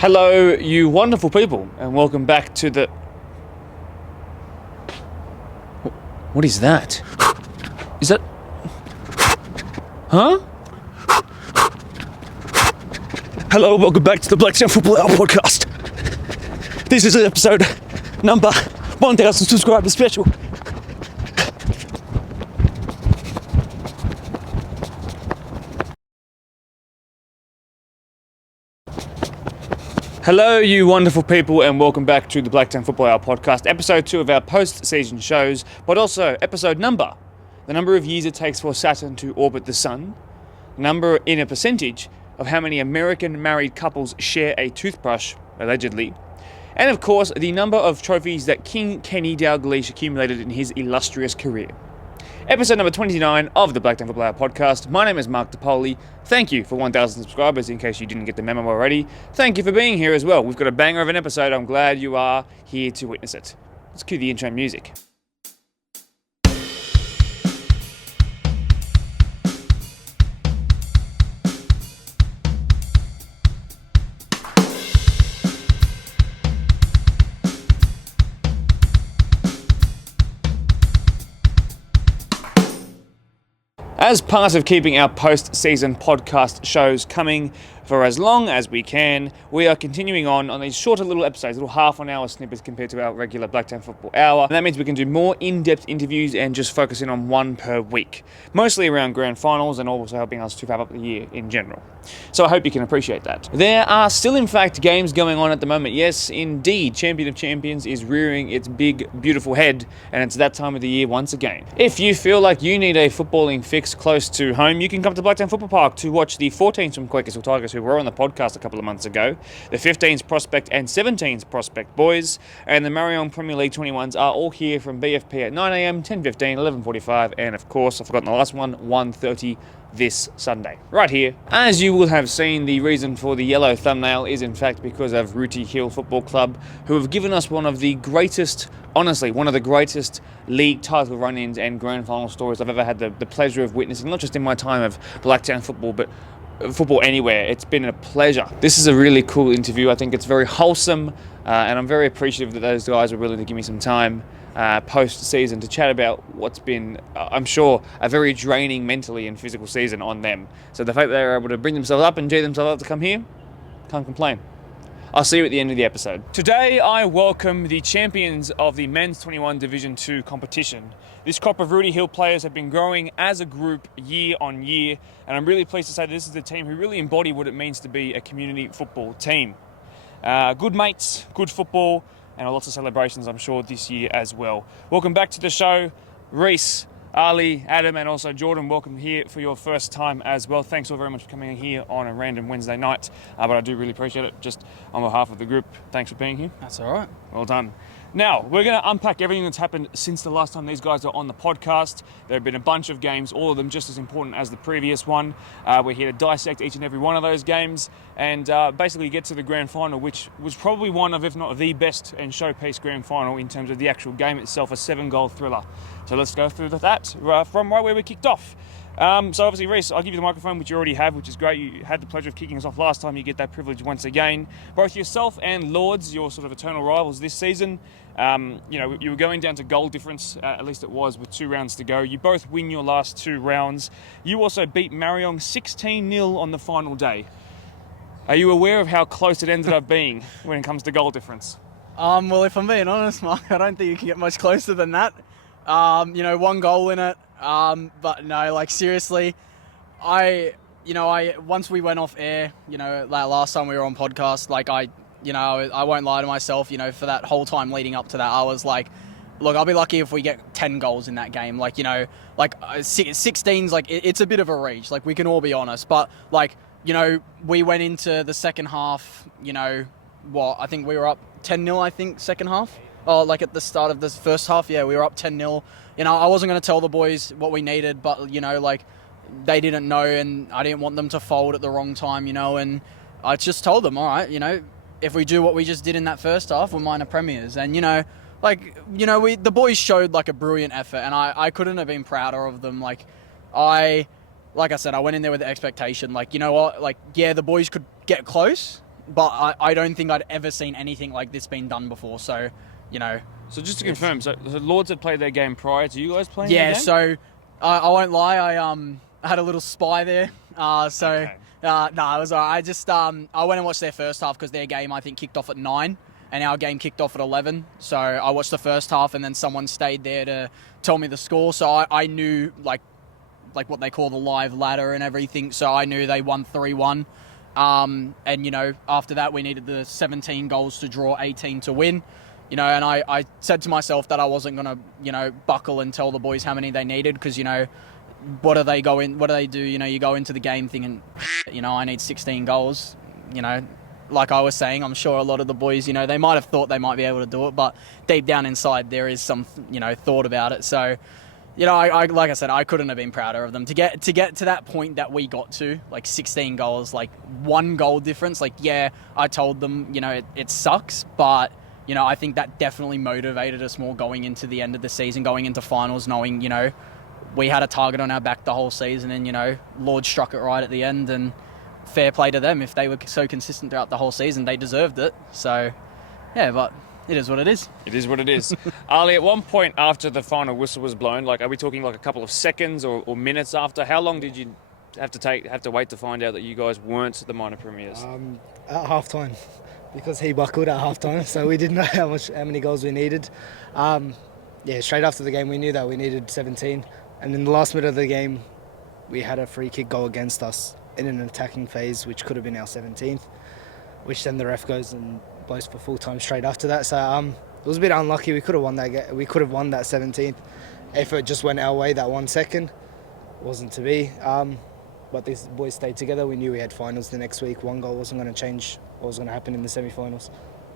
Hello, you wonderful people, and welcome back to the... What is that? Is that... Huh? Hello, welcome back to the Blacktown Football Hour podcast. This is episode number 1000 subscriber special. Hello, you wonderful people, and welcome back to the Blacktown Football Hour podcast, episode 2 of our post-season shows, but also episode number, the number of years it takes for Saturn to orbit the sun, number in a percentage of how many American married couples share a toothbrush, allegedly, and of course, the number of trophies that King Kenny Dalglish accumulated in his illustrious career. Episode number 29 of the Blacktown Football Hour podcast. My name is Mark DePoli. Thank you for 1,000 subscribers, in case you didn't get the memo already. Thank you for being here as well. We've got a banger of an episode. I'm glad you are here to witness it. Let's cue the intro music. As part of keeping our post-season podcast shows coming for as long as we can, we are continuing on these shorter little episodes, little half-an-hour snippets compared to our regular Blacktown Football Hour. And that means we can do more in-depth interviews and just focus in on one per week, mostly around grand finals and also helping us to wrap up the year in general. So I hope you can appreciate that. There are still, in fact, games going on at the moment. Yes, indeed, Champion of Champions is rearing its big, beautiful head, and it's that time of the year once again. If you feel like you need a footballing fix close to home, you can come to Blacktown Football Park to watch the 14s from Quakers or Tigers, who were on the podcast a couple of months ago, the 15s Prospect and 17s Prospect boys, and the Marion Premier League 21s are all here from BFP at 9am, 10:15, 11:45, and of course, I've forgotten the last one, 1:30 this Sunday, right here. As you will have seen, the reason for the yellow thumbnail is in fact because of Rooty Hill Football Club, who have given us one of the greatest, honestly, one of the greatest league title run-ins and grand final stories I've ever had the pleasure of witnessing, not just in my time of Blacktown football, but football anywhere. It's been a pleasure. This is a really cool interview. I think it's very wholesome, and I'm very appreciative that those guys were willing to give me some time post-season to chat about what's been, I'm sure, a very draining mentally and physical season on them. So the fact that they were able to bring themselves up and G themselves up to come here, can't complain. I'll see you at the end of the episode. Today I welcome the champions of the Men's 21 Division 2 competition. This crop of Rooty Hill players have been growing as a group year on year, and I'm really pleased to say that this is the team who really embody what it means to be a community football team. Good mates, good football, and lots of celebrations, I'm sure, this year as well. Welcome back to the show, Reese, Ali, Adam, and also Jordan. Welcome here for your first time as well. Thanks all very much for coming here on a random Wednesday night, but I do really appreciate it. Just on behalf of the group, thanks for being here. That's all right. Well done. Now, we're going to unpack everything that's happened since the last time these guys are on the podcast. There have been a bunch of games, all of them just as important as the previous one. We're here to dissect each and every one of those games and basically get to the grand final, which was probably one of, if not the best and showpiece grand final in terms of the actual game itself, a 7-goal thriller. So let's go through that from right where we kicked off. So obviously, Reese, I'll give you the microphone, which you already have, which is great. You had the pleasure of kicking us off last time. You get that privilege once again. Both yourself and Lords, your sort of eternal rivals this season, you were going down to goal difference, at least it was, with 2 rounds to go. You both win your last 2 rounds. You also beat Marion 16-0 on the final day. Are you aware of how close it ended up being when it comes to goal difference? Well, if I'm being honest, Mark, I don't think you can get much closer than that. 1 goal in it. But no, like seriously, once we went off air, like last time we were on podcast, like I won't lie to myself, for that whole time leading up to that, I was like, look, I'll be lucky if we get 10 goals in that game. 16's like, it's a bit of a reach, like we can all be honest, but like, we went into the second half, I think we were up 10-0, second half. Oh, like at the start of this first half, yeah, we were up 10-0. I wasn't going to tell the boys what we needed, but, they didn't know, and I didn't want them to fold at the wrong time, and I just told them, all right, if we do what we just did in that first half, we're minor premiers. And, the boys showed, like, a brilliant effort, and I couldn't have been prouder of them. Like I said, I went in there with the expectation, the boys could get close, but I don't think I'd ever seen anything like this being done before. So, So just to confirm, so the Lords had played their game prior to you guys playing. Yeah, their game? so I won't lie, I had a little spy there. Okay. It was alright. I just I went and watched their first half because their game I think kicked off at 9, and our game kicked off at 11. So I watched the first half, and then someone stayed there to tell me the score. So I knew like what they call the live ladder and everything. So I knew they won 3-1. And after that we needed the 17 goals to draw, 18 to win. And I said to myself that I wasn't going to, buckle and tell the boys how many they needed because, what do they do? You go into the game thinking, I need 16 goals. Like I was saying, I'm sure a lot of the boys, they might have thought they might be able to do it, but deep down inside there is some, thought about it. So, I like I said, I couldn't have been prouder of them to get to that point that we got to, like 16 goals, like 1 goal difference. Like, yeah, I told them, it sucks, but I think that definitely motivated us more going into the end of the season, going into finals, knowing, we had a target on our back the whole season and, Lord struck it right at the end, and fair play to them. If they were so consistent throughout the whole season, they deserved it. So, yeah, but it is what it is. It is what it is. Ali, at one point after the final whistle was blown, like, are we talking like a couple of seconds or minutes after? How long did you have to wait to find out that you guys weren't the minor premiers? At half-time. Because he buckled at half-time, so we didn't know how many goals we needed. Straight after the game, we knew that we needed 17. And in the last minute of the game, we had a free kick go against us in an attacking phase, which could have been our 17th, which then the ref goes and blows for full time straight after that. So it was a bit unlucky. We could have won that. We could have won that 17th if it just went our way that 1 second. It wasn't to be. But these boys stayed together. We knew we had finals the next week. 1 goal wasn't going to change what was going to happen in the semi-finals.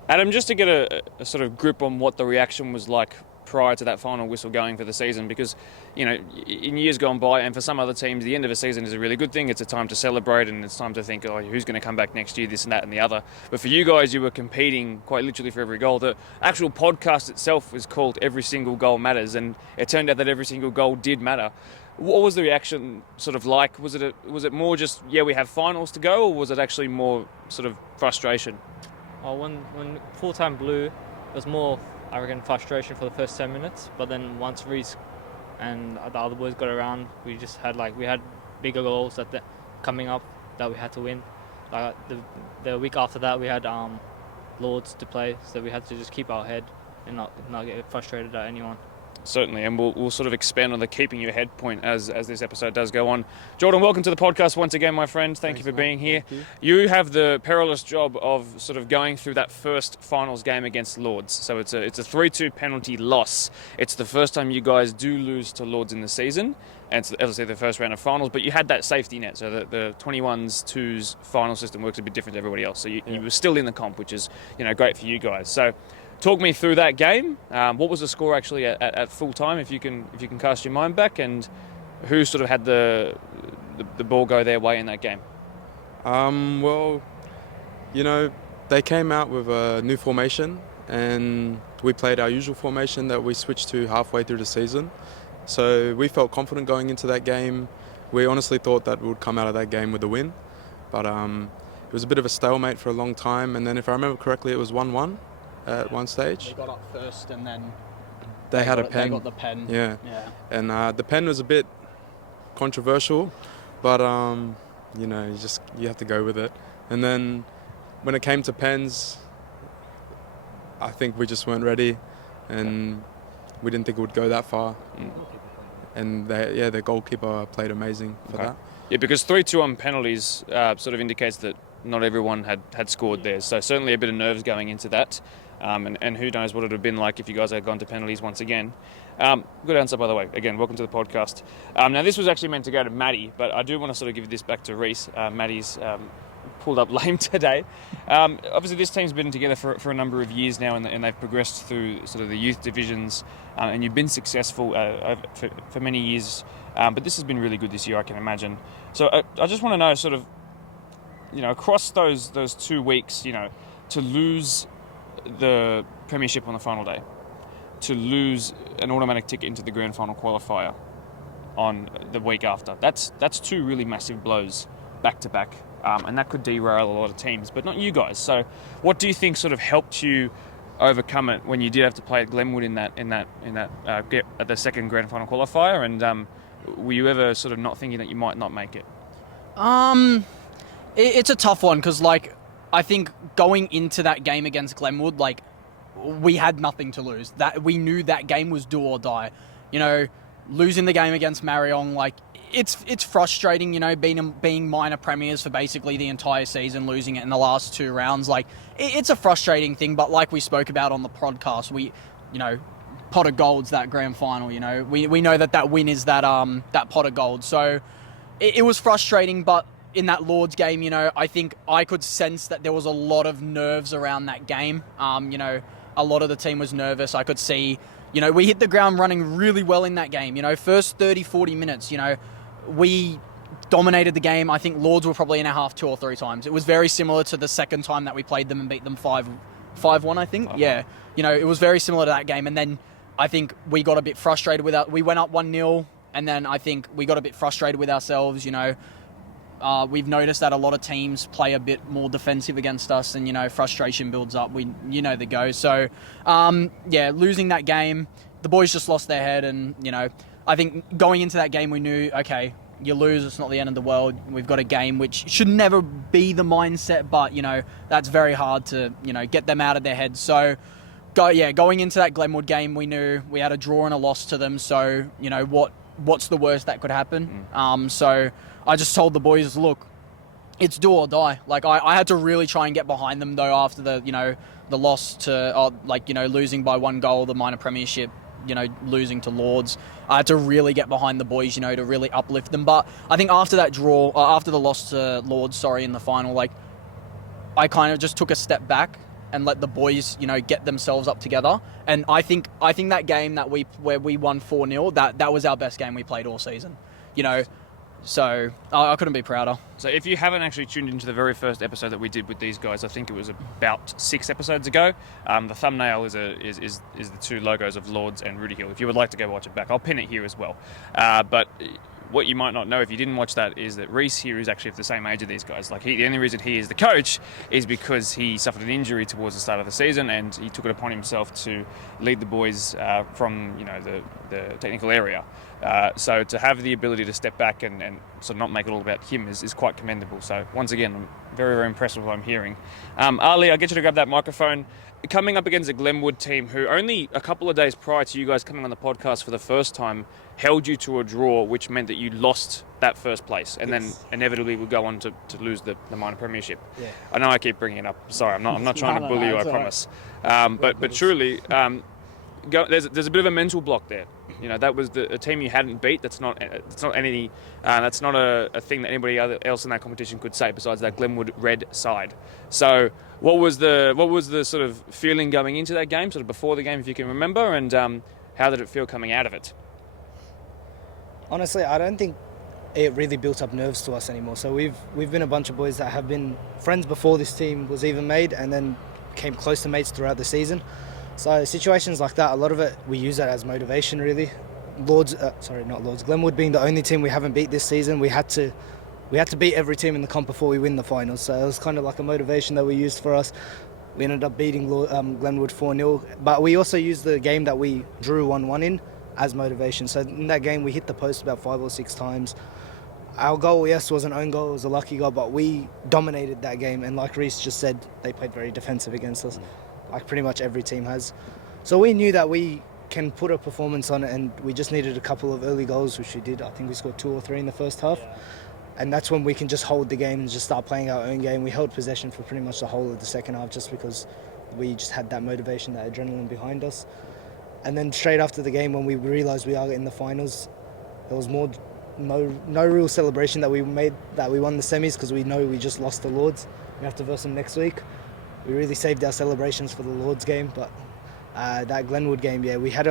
Adam, just to get a sort of grip on what the reaction was like prior to that final whistle going for the season, because, in years gone by, and for some other teams, the end of a season is a really good thing. It's a time to celebrate and it's time to think, who's going to come back next year, this and that and the other. But for you guys, you were competing quite literally for every goal. The actual podcast itself was called Every Single Goal Matters, and it turned out that every single goal did matter. What was the reaction sort of like? Was it more just, we have finals to go, or was it actually more sort of frustration? Well, when full-time blew, it was more, I reckon, frustration for the first 10 minutes. But then once Reece and the other boys got around, we just had we had bigger goals coming up that we had to win. Like the week after that, we had Lords to play, so we had to just keep our head and not get frustrated at anyone. Certainly, and we'll sort of expand on the keeping your head point as this episode does go on. Jordan, welcome to the podcast once again, my friend. Thank you for being here. You have the perilous job of sort of going through that first finals game against Lords. So it's a 3-2 penalty loss. It's the first time you guys do lose to Lords in the season, and it's obviously the first round of finals, but you had that safety net. So the 21s, 2s final system works a bit different to everybody else. So you were still in the comp, which is great for you guys. So talk me through that game. What was the score actually at full time, if you can cast your mind back, and who sort of had the ball go their way in that game? They came out with a new formation, and we played our usual formation that we switched to halfway through the season. So we felt confident going into that game. We honestly thought that we would come out of that game with a win, but it was a bit of a stalemate for a long time. And then, if I remember correctly, it was 1-1. At one stage. They got up first and then they had a pen. They got the pen. Yeah. And the pen was a bit controversial, but you have to go with it. And then when it came to pens, I think we just weren't ready, and we didn't think it would go that far. And the goalkeeper played amazing for that. Yeah, because 3-2 on penalties sort of indicates that not everyone had scored there. So certainly a bit of nerves going into that. And who knows what it would have been like if you guys had gone to penalties once again. Good answer, by the way. Again, welcome to the podcast. Now, this was actually meant to go to Maddie, but I do want to sort of give this back to Reece. Maddie's pulled up lame today. Obviously, this team's been together for a number of years now, and they've progressed through sort of the youth divisions, and you've been successful for many years. But this has been really good this year, I can imagine. So I just want to know, sort of, across those 2 weeks, to lose the premiership on the final day, to lose an automatic ticket into the grand final qualifier on the week after, that's 2 really massive blows back to back. and that could derail a lot of teams, but not you guys. So, what do you think sort of helped you overcome it when you did have to play at Glenwood at the second grand final qualifier? And were you ever sort of not thinking that you might not make it? It's a tough one because, like, I think going into that game against Glenwood, like, we had nothing to lose. That we knew that game was do or die. You know, losing the game against Marion, like, it's frustrating. You know, being minor premiers for basically the entire season, losing it in the last 2 rounds, like, it's a frustrating thing. But like we spoke about on the podcast, pot of gold's that grand final. You know, we know that win is that pot of gold. So it was frustrating, but in that Lords game, you know, I think I could sense that there was a lot of nerves around that game. You know, a lot of the team was nervous. I could see, you know, we hit the ground running really well in that game. You know, first 30, 40 minutes, you know, we dominated the game. I think Lords were probably in our half 2 or 3 times. It was very similar to the second time that we played them and beat them 5-1, I think. 5-1. Yeah. You know, it was very similar to that game. And then I think we got a bit frustrated with we went up 1-0, and then I think we got a bit frustrated with ourselves, you know. We've noticed that a lot of teams play a bit more defensive against us, and, you know, frustration builds up. You know the go. So, losing that game, the boys just lost their head, and, you know, I think going into that game we knew, okay, you lose, it's not the end of the world. We've got a game, which should never be the mindset, but, you know, that's very hard to, you know, get them out of their heads. So, going into that Glenwood game, we knew we had a draw and a loss to them. So, you know, what's the worst that could happen? So I just told the boys, look, it's do or die. Like, I had to really try and get behind them, though, after the loss to, losing by 1 goal, the minor premiership, you know, losing to Lords. I had to really get behind the boys, you know, to really uplift them. But I think after that draw, after the loss to Lords, in the final, like, I kind of just took a step back and let the boys, you know, get themselves up together. And I think that game where we won 4-0, that was our best game we played all season, you know. So I couldn't be prouder. So if you haven't actually tuned into the very first episode that we did with these guys, I think it was about 6 episodes ago. The thumbnail is the 2 logos of Lords and Rooty Hill. If you would like to go watch it back, I'll pin it here as well. But what you might not know if you didn't watch that is that Reese here is actually of the same age as these guys. Like, the only reason he is the coach is because he suffered an injury towards the start of the season, and he took it upon himself to lead the boys from, you know, the technical area. So to have the ability to step back and sort of not make it all about him is quite commendable. So once again, I'm very, very impressed with what I'm hearing. Ali, I'll get you to grab that microphone. Coming up against a Glenwood team who only a couple of days prior to you guys coming on the podcast for the first time held you to a draw, which meant that you lost that first place and then inevitably would go on to lose the minor premiership. Yeah. I know I keep bringing it up. Sorry, I'm not trying to bully you, I promise. But truly, there's a bit of a mental block there. You know, that was a team you hadn't beat. That's not a thing that anybody else in that competition could say besides that Glenwood red side. So what was the sort of feeling going into that game, sort of before the game, if you can remember, and how did it feel coming out of it? Honestly, I don't think it really built up nerves to us anymore. So we've been a bunch of boys that have been friends before this team was even made, and then came close to mates throughout the season. So situations like that, a lot of it, we use that as motivation, really. Glenwood being the only team we haven't beat this season, we had to beat every team in the comp before we win the finals. So it was kind of like a motivation that we used for us. We ended up beating Glenwood 4-0, but we also used the game that we drew 1-1 in as motivation. So in that game, we hit the post about 5 or 6 times. Our goal, yes, was an own goal, it was a lucky goal, but we dominated that game. And like Reese just said, they played very defensive against us, like pretty much every team has. So we knew that we can put a performance on it, and we just needed a couple of early goals, which we did. I think we scored 2 or 3 in the first half. And that's when we can just hold the game and just start playing our own game. We held possession for pretty much the whole of the second half just because we just had that motivation, that adrenaline behind us. And then straight after the game, when we realised we are in the finals, there was no real celebration that we won the semis, because we know we just lost the Lords. We have to verse them next week. We really saved our celebrations for the Lords game, but that Glenwood game, we had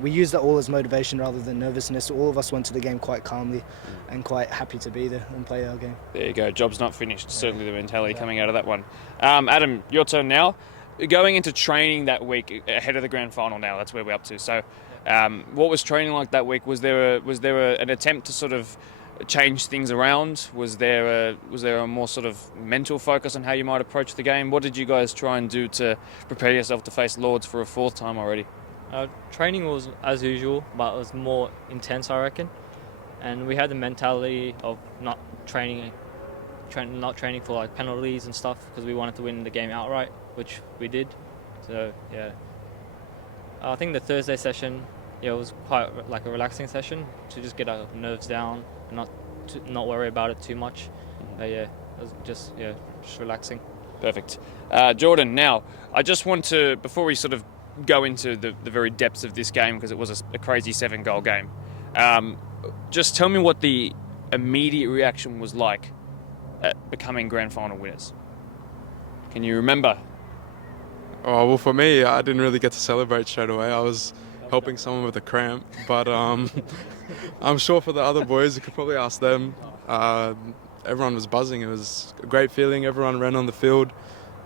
we used it all as motivation rather than nervousness. All of us went to the game quite calmly and quite happy to be there and play our game. There you go. Job's not finished. Certainly the mentality coming out of that one. Adam, your turn now. Going into training that week ahead of the grand final now, that's where we're up to. So what was training like that week? Was there an attempt to sort of change things around? Was there a more sort of mental focus on how you might approach the game? What did you guys try and do to prepare yourself to face Lords for a fourth time already? Training was as usual, but it was more intense, I reckon. And we had the mentality of not training for like penalties and stuff because we wanted to win the game outright, which we did. So yeah, I think the Thursday session, it was quite like a relaxing session to just get our nerves down and not worry about it too much. But yeah, it was just relaxing. Perfect. Jordan, now I just want to, before we sort of go into the very depths of this game, because it was a crazy 7-goal game, just tell me what the immediate reaction was like at becoming grand final winners. Can you remember? Oh, well, for me, I didn't really get to celebrate straight away. I was helping someone with a cramp, but I'm sure for the other boys, you could probably ask them. Everyone was buzzing. It was a great feeling. Everyone ran on the field.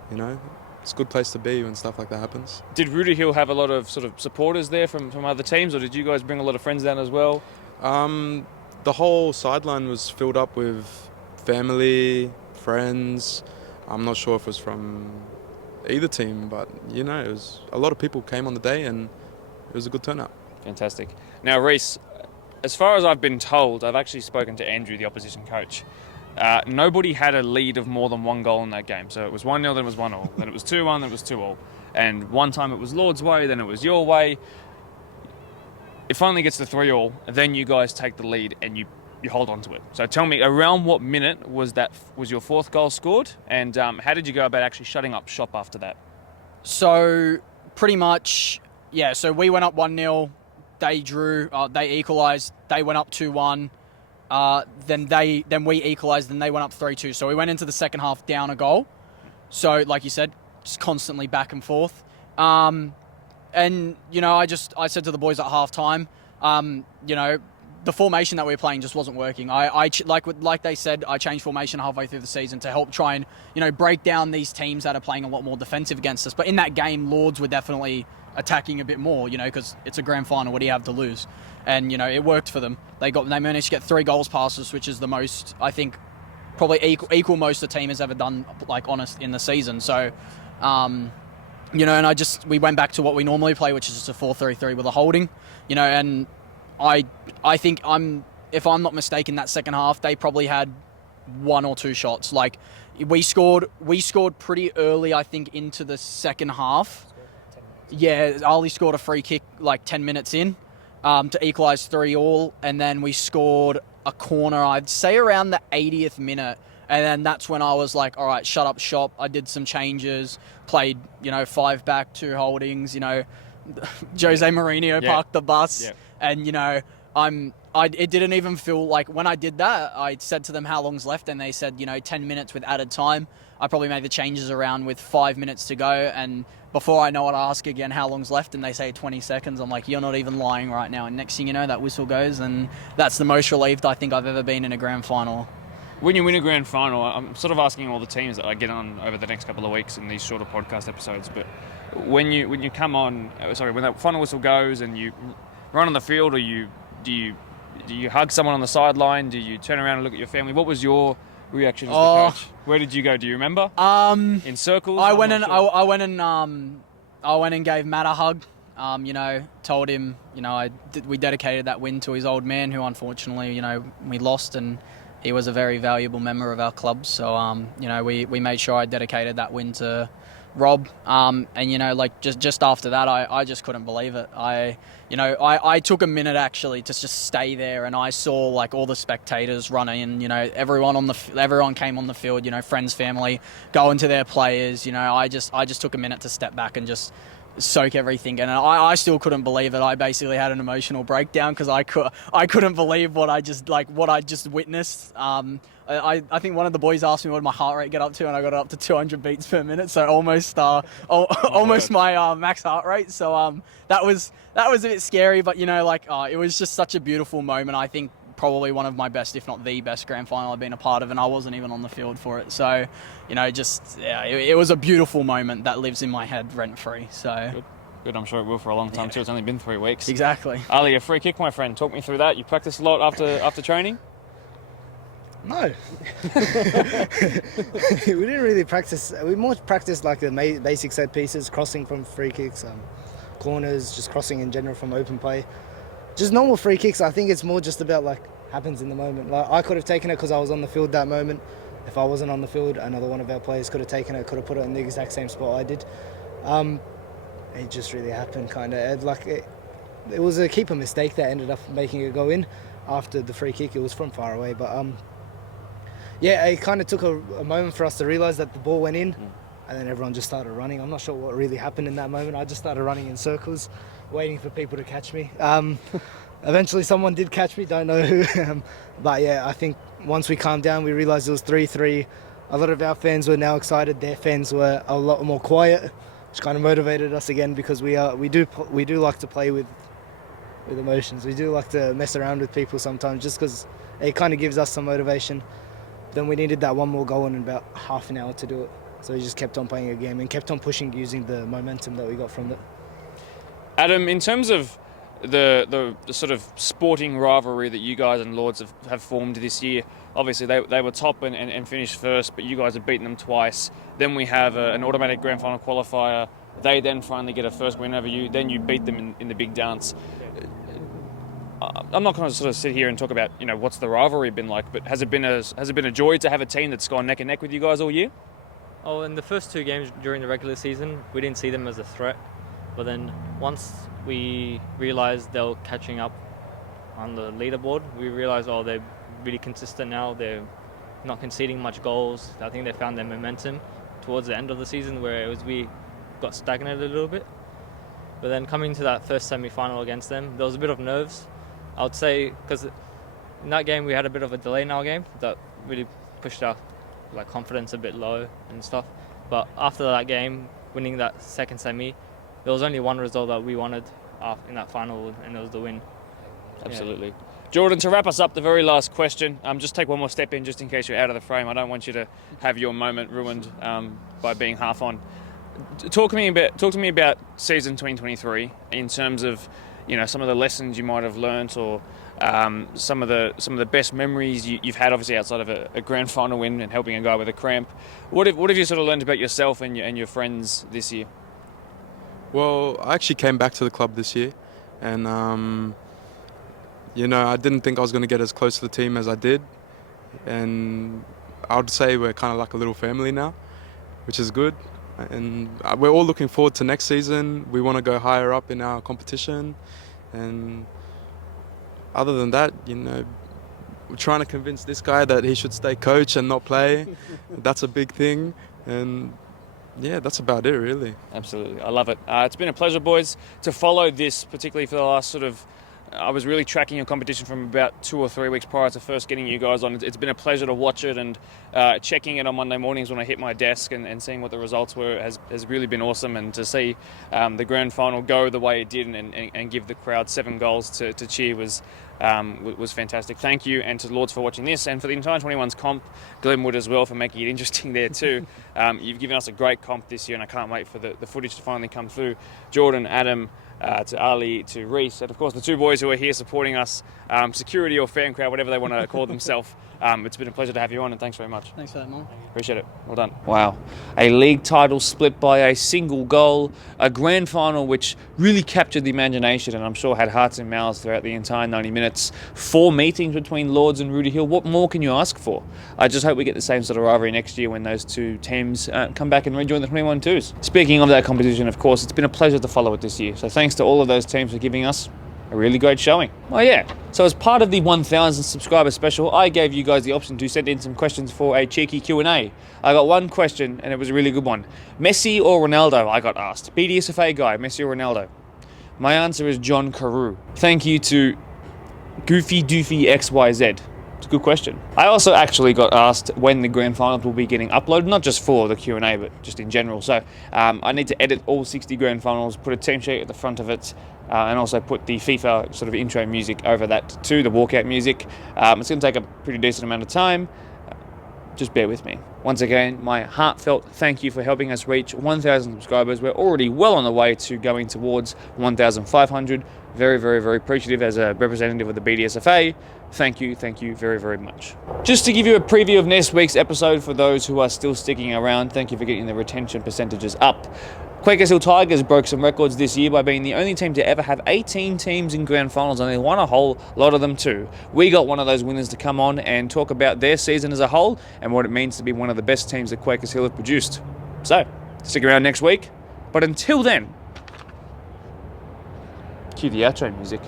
You know, it's a good place to be when stuff like that happens. Did Rooter Hill have a lot of sort of supporters there from other teams, or did you guys bring a lot of friends down as well? The whole sideline was filled up with family, friends. I'm not sure if it was from either team, but you know, it was a lot of people came on the day, and it was a good turnout. Fantastic. Now, Reece, as far as I've been told, I've actually spoken to Andrew, the opposition coach. Nobody had a lead of more than 1 goal in that game. So it was 1-0, then it was 1-1, then it was 2-1, then it was 2-2. And one time it was Lord's way, then it was your way. It finally gets to 3-3, then you guys take the lead and you hold on to it. So tell me, around what minute was your 4th goal scored? And how did you go about actually shutting up shop after that? So pretty much, yeah. So we went up 1-0. They drew. They equalised. They went up 2-1. Then we equalised. Then they went up 3-2. So we went into the second half down a goal. So like you said, just constantly back and forth. And you know, I said to the boys at half time, you know, the formation that we were playing just wasn't working. Like they said, I changed formation halfway through the season to help try and, you know, break down these teams that are playing a lot more defensive against us. But in that game, Lords were definitely attacking a bit more, you know, because it's a grand final. What do you have to lose? And, you know, it worked for them. They managed to get 3 goals past us, which is the most, I think, probably equal most the team has ever done, like, honest, in the season. So, you know, and we went back to what we normally play, which is just a 4-3-3 with a holding, you know, and I think if I'm not mistaken, that second half, they probably had 1 or 2 shots. Like, we scored pretty early, I think, into the second half. Yeah, Ali scored a free kick like 10 minutes in to equalise 3-3, and then we scored a corner, I'd say around the 80th minute. And then that's when I was like, all right, shut up shop. I did some changes, played, you know, 5 back, 2 holdings, you know, Jose Mourinho parked the bus. Yeah. And, you know, it didn't even feel like, when I did that, I said to them how long's left, and they said, you know, 10 minutes with added time. I probably made the changes around with 5 minutes to go, and before I know it, I ask again how long's left, and they say 20 seconds. I'm like, you're not even lying right now. And next thing you know, that whistle goes, and that's the most relieved I think I've ever been in a grand final. When you win a grand final, I'm sort of asking all the teams that I get on over the next couple of weeks in these shorter podcast episodes, but when you come on, when that final whistle goes and you run on the field, or do you hug someone on the sideline? Do you turn around and look at your family? What was your reaction as the coach? Where did you go? Do you remember? In circles? I went and gave Matt a hug. You know, told him, you know, we dedicated that win to his old man, who unfortunately, you know, we lost, and he was a very valuable member of our club. So, you know, we made sure I dedicated that win to Rob. And, you know, like just after that, I just couldn't believe it. I took a minute actually to just stay there, and I saw like all the spectators running, you know, everyone came on the field, you know, friends, family, going to their players. You know, I just took a minute to step back and just soak everything in, and I still couldn't believe it. I basically had an emotional breakdown because I couldn't believe what I just witnessed. I think one of the boys asked me what my heart rate get up to, and I got it up to 200 beats per minute, so almost my max heart rate. So that was a bit scary, but you know, like it was just such a beautiful moment. I think probably one of my best, if not the best, grand final I've been a part of, and I wasn't even on the field for it. So, you know, it was a beautiful moment that lives in my head rent free. So good. I'm sure it will for a long time too. It's only been 3 weeks. Exactly. Ali, a free kick, my friend. Talk me through that. You practice a lot after training? No. We didn't really practice. We more practiced like the basic set pieces, crossing from free kicks, corners, just crossing in general from open play. Just normal free kicks. I think it's more just about like happens in the moment. Like I could have taken it because I was on the field that moment. If I wasn't on the field, another one of our players could have taken it, could have put it in the exact same spot I did. It just really happened, kind of. It was a keeper mistake that ended up making it go in after the free kick. It was from far away, but yeah, it kind of took a moment for us to realise that the ball went in, and then everyone just started running. I'm not sure what really happened in that moment. I just started running in circles, waiting for people to catch me. Eventually someone did catch me, don't know who. But yeah, I think once we calmed down, we realised it was 3-3. A lot of our fans were now excited. Their fans were a lot more quiet, which kind of motivated us again, because we do like to play with emotions. We do like to mess around with people sometimes, just because it kind of gives us some motivation. Then we needed that one more goal in about half an hour to do it. So we just kept on playing a game and kept on pushing using the momentum that we got from it. Adam, in terms of the sort of sporting rivalry that you guys and Lords have formed this year, obviously they were top and finished first, but you guys have beaten them twice. Then we have an automatic grand final qualifier. They then finally get a first win over you. Then you beat them in the big dance. I'm not going to sort of sit here and talk about, you know, what's the rivalry been like, but has it been a joy to have a team that's gone neck and neck with you guys all year? Oh, in the first two games during the regular season, we didn't see them as a threat. But then once we realised they were catching up on the leaderboard, we realised, oh, they're really consistent now. They're not conceding much goals. I think they found their momentum towards the end of the season, where we got stagnated a little bit. But then coming to that first semi-final against them, there was a bit of nerves, I would say, because in that game we had a bit of a delay in our game that really pushed our confidence a bit low and stuff. But after that game, winning that second semi, there was only one result that we wanted in that final, and it was the win. Absolutely. Yeah. Jordan, to wrap us up, the very last question. Just take one more step in, just in case you're out of the frame. I don't want you to have your moment ruined by being half on. Talk to me about season 2023 in terms of, you know, some of the lessons you might have learnt, or some of the best memories you've had, obviously outside of a grand final win and helping a guy with a cramp. What have you sort of learned about yourself and your friends this year? Well, I actually came back to the club this year, and you know, I didn't think I was going to get as close to the team as I did, and I would say we're kind of like a little family now, which is good. And we're all looking forward to next season. We want to go higher up in our competition, and other than that, you know, we're trying to convince this guy that he should stay coach and not play. That's a big thing, and yeah, that's about it, really. Absolutely, I love it. It's been a pleasure, boys, to follow this, particularly for the last sort of. I was really tracking your competition from about 2 or 3 weeks prior to first getting you guys on. It's been a pleasure to watch it, and checking it on Monday mornings when I hit my desk and seeing what the results were has really been awesome. And to see the grand final go the way it did and give the crowd 7 goals to cheer was fantastic. Thank you, and to Lords for watching this, and for the entire 21's comp, Glenwood as well for making it interesting there too. You've given us a great comp this year, and I can't wait for the footage to finally come through. Jordan, Adam, to Ali, to Reese, and of course the 2 boys who are here supporting us, security or fan crowd, whatever they want to call themselves. It's been a pleasure to have you on, and thanks very much. Thanks for that, Mom. Appreciate it. Well done. Wow. A league title split by a single goal, a grand final which really captured the imagination and I'm sure had hearts and mouths throughout the entire 90 minutes. 4 meetings between Lords and Rooty Hill. What more can you ask for? I just hope we get the same sort of rivalry next year when those 2 teams come back and rejoin the 21-2s. Speaking of that competition, of course, it's been a pleasure to follow it this year. So thanks to all of those teams for giving us a really great showing. Oh yeah, so as part of the 1,000 subscriber special, I gave you guys the option to send in some questions for a cheeky Q&A. I got one question, and it was a really good one. Messi or Ronaldo, I got asked. BDSFA guy, Messi or Ronaldo? My answer is John Carew. Thank you to Goofy Doofy XYZ. It's a good question. I also actually got asked when the grand finals will be getting uploaded, not just for the Q&A, but just in general. So I need to edit all 60 grand finals, put a team sheet at the front of it, and also put the FIFA sort of intro music over that too, the walkout music. It's going to take a pretty decent amount of time. just bear with me. Once again, my heartfelt thank you for helping us reach 1,000 subscribers. We're already well on the way to going towards 1,500. Very, very, very appreciative as a representative of the BDSFA. Thank you very, very much. Just to give you a preview of next week's episode for those who are still sticking around, thank you for getting the retention percentages up. Quakers Hill Tigers broke some records this year by being the only team to ever have 18 teams in grand finals, and they won a whole lot of them too. We got one of those winners to come on and talk about their season as a whole and what it means to be one of the best teams that Quakers Hill have produced. So, stick around next week. But until then, cue the outro music.